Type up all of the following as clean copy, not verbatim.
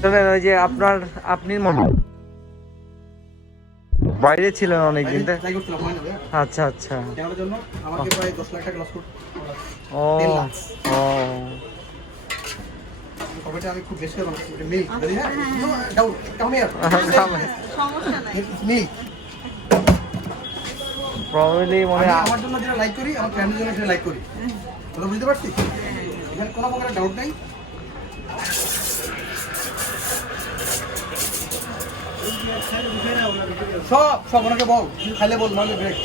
শোনেন, ওই যে আপনি বাইরে ছিলেন অনেকদিন, তাই? ট্রাই করছিলাম, হয় না ভাইয়া। আচ্ছা আচ্ছা। কেনার জন্য আমাকে প্রায় 10 লাখ টাকা লস করতে ও 10 লাখ। ও কফিটা আমি খুব বেশি করে বানাচ্ছি, এটা মিল্ক, জানি না? No doubt, come here. সমস্যা নাই। মিল্ক। প্রবাবলি মনে আমি হয় আমার জন্য যেটা লাইক করি, আমার ফ্যামিলির জন্য সেটা লাইক করি। তোমরা বুঝতে পারছিস? এখানে কোনো প্রকার ডাউট নাই। সব ওনাকে বল, তুই খাইলে বল, নাহলে ব্রেক।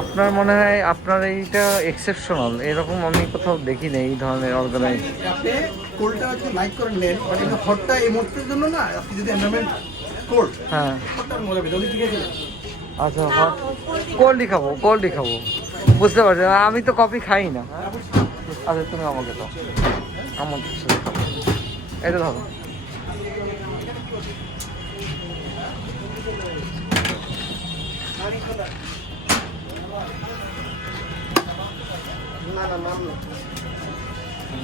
আপনার মনে হয় আপনার এইটা এক্সেপশনাল, এরকম আমি কোথাও দেখি না এই ধরনের অর্গানাইজ। আপনি কোল্ডটা হচ্ছে লাইক করে নেন, বাট কিন্তু হটটা এই মুহূর্তের জন্য না, আপনি যদি এনভায়রনমেন্ট কোল্ড, হ্যাঁ হটটা মজা পেয়ে যাবেন। ঠিক আছে? আচ্ছা, কোল্ডই খাবো, বুঝতে পারছি। আমি তো কফি খাই না। আচ্ছা তুমি আমাকে দাও, আমার সাথে খাবো। এটা ধরো।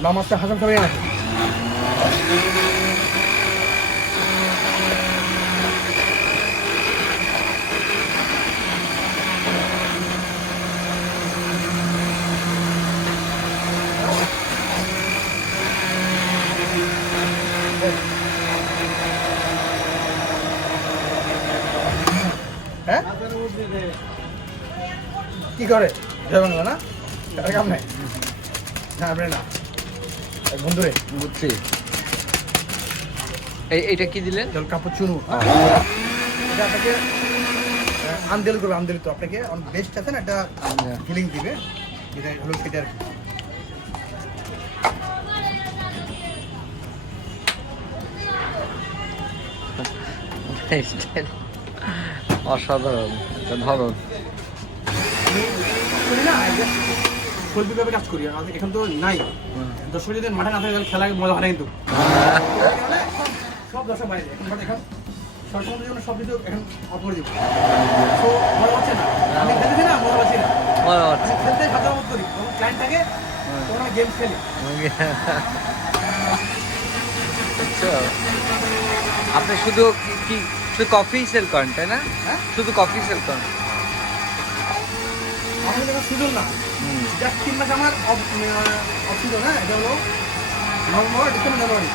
নাম আছে হাসান খাবে নাকি? হ্যাঁ কি করে জয় বাংলা না, এটা কাম নাই না, আপনি না এক বন্ধুরে বুঝছি। এইটা কি দিলেন? জল কাপড় চুনু, এটা আপনাকে আন্দেল করবে, আন্দেল তো আপনাকে বেস্ট আছে না, একটা ফিলিং দিবে, এটা হলো সেটা আর কি। অসাধারণ একটা ধরন। করি না, শৈল্পিকভাবে কাজ করি, আর এখন তো নাই। দর্শক যদি মাঠে না থাকে তাহলে খেলা মজা হয় না কিন্তু। সব দর্শক বাইরে, এখন বাট এখন সরকারের জন্য সব কিছু এখন অফ করে দিব। তো মজা হচ্ছে না, আমি খেলতেছি না, মজা পাচ্ছি না। আমি খেলতে খাতা মত করি, যখন ক্লায়েন্ট থাকে তখন আমি গেম খেলি। আচ্ছা, আপনি শুধু শুধু কফি সেল করেন, তাই না? হ্যাঁ, শুধু কফি সেল করেন? আমার কিন্তু সুযোগ না, জাস্ট 3 মাস আমার অফ ছিল না। এটা হলো নভেম্বর, ডিসেম্বর, জানুয়ারি,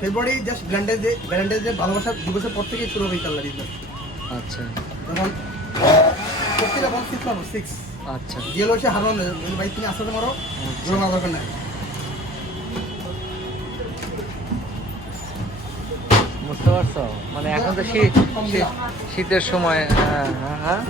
ফেব্রুয়ারি জাস্ট ভ্যালেন্টাইন্স ডে ভালোবাসা দিবসের পর থেকে শুরু হবে ইতাল্লা বিজনেস। আচ্ছা তখন প্রত্যেকটা বল 6 মারো, 6 আচ্ছা। গেল হচ্ছে হারবান, ভাই তুমি আস্তে আস্তে মারো, জোর মারা দরকার নাই। বুঝতে পারছো? মানে এখন তো শীতের সময়। হ্যাঁ হ্যাঁ হ্যাঁ।